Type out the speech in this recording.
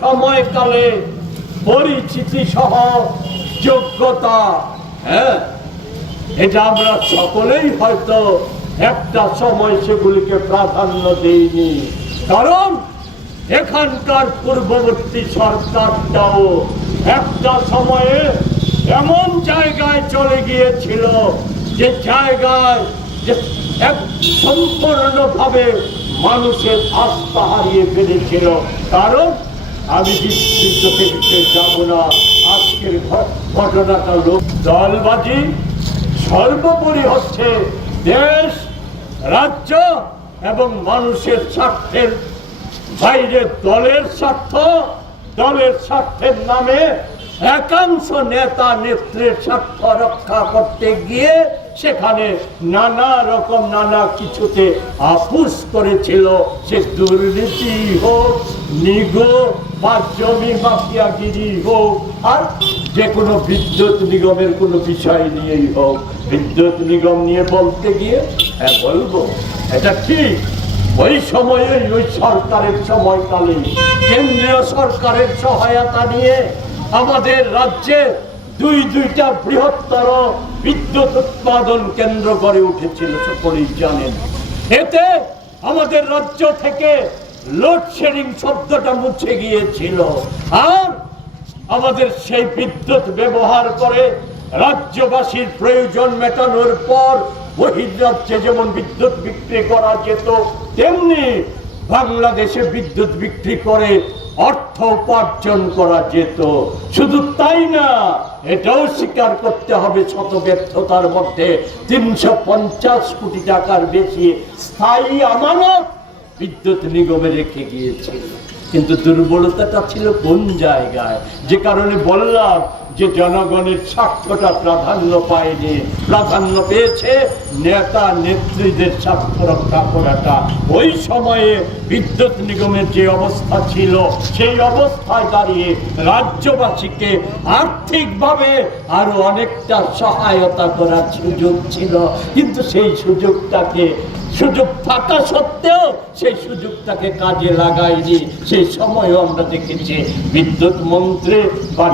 সময়কালে পরিচিতি সহ যোগ্যতা, এটা আমরা সকলেই হয়তো একটা সময় সেগুলিকে প্রাধান্য দেইনি। কারণ এখানকার পূর্ববর্তী সরকারটাও একটা সময়ে এমন জায়গায় চলে গিয়েছিল যে জায়গায় সম্পূর্ণভাবে মানুষের আস্থা হারিয়ে ফেলেছিল। কারণ আমি বিস্তৃত থেকে যাব না, আজকের ঘটনাটা লোক দলবাজি, সর্বোপরি হচ্ছে দেশ, রাজ্য এবং মানুষের স্বার্থের বাইরে দলের স্বার্থের নামে একাংশ নেতা নেত্রীর স্বার্থ রক্ষা করতে গিয়ে সেখানে নানা কিছুতে আপোষ করেছিল। সে দুর্নীতি হোক, নিগো বা জমি মাফিয়াগিরি হোক, আর যে কোনো বিদ্যুৎ নিগমের কোনো বিষয় নিয়েই হোক। বিদ্যুৎ নিগম নিয়ে বলতে গিয়ে বলবো এটা ঠিক, ওই সময়ে ওই সরকারের সময়কালে কেন্দ্রীয় সরকারের সহায়তা নিয়ে আমাদের রাজ্যে দুইটা বৃহত্তর বিদ্যুৎ উৎপাদন কেন্দ্র গড়ে উঠেছিল, সকলেই জানেন। এতে আমাদের রাজ্য থেকে লোডশেডিং শব্দটা মুছে গিয়েছিল। আর আমাদের সেই বিদ্যুৎ ব্যবহার করে রাজ্যবাসীর প্রয়োজন মেটানোর পর বহির্রাজ্যে যেমন বিদ্যুৎ বিক্রি করা যেত, তেমনি বাংলাদেশে বিদ্যুৎ বিক্রি করে অর্থ উপার্জন করা যেত। শুধু তাই না, এটাও স্বীকার করতে হবে শত ব্যর্থতার মধ্যে 350 কোটি টাকার বেশি স্থায়ী আমানত বিদ্যুৎ নিগমে রেখে গিয়েছিল। কিন্তু দুর্বলতাটা ছিল কোন জায়গায়? যে কারণে বললাম যে জনগণের স্বার্থটা প্রাধান্য পায়নি, প্রাধান্য পেয়েছে নেতা নেত্রীদের স্বার্থ রক্ষা করাটা। ওই সময়ে বিদ্যুৎ নিগমের যে অবস্থা ছিল, সেই অবস্থায় দাঁড়িয়ে রাজ্যবাসীকে আর্থিকভাবে আরো অনেকটা সহায়তা করার সুযোগ ছিল। কিন্তু সেই সুযোগ থাকা সত্ত্বেও সেই সুযোগটাকে কাজে লাগায়নি। সেই সময়ও আমরা দেখেছি বিদ্যুৎ মন্ত্রী বা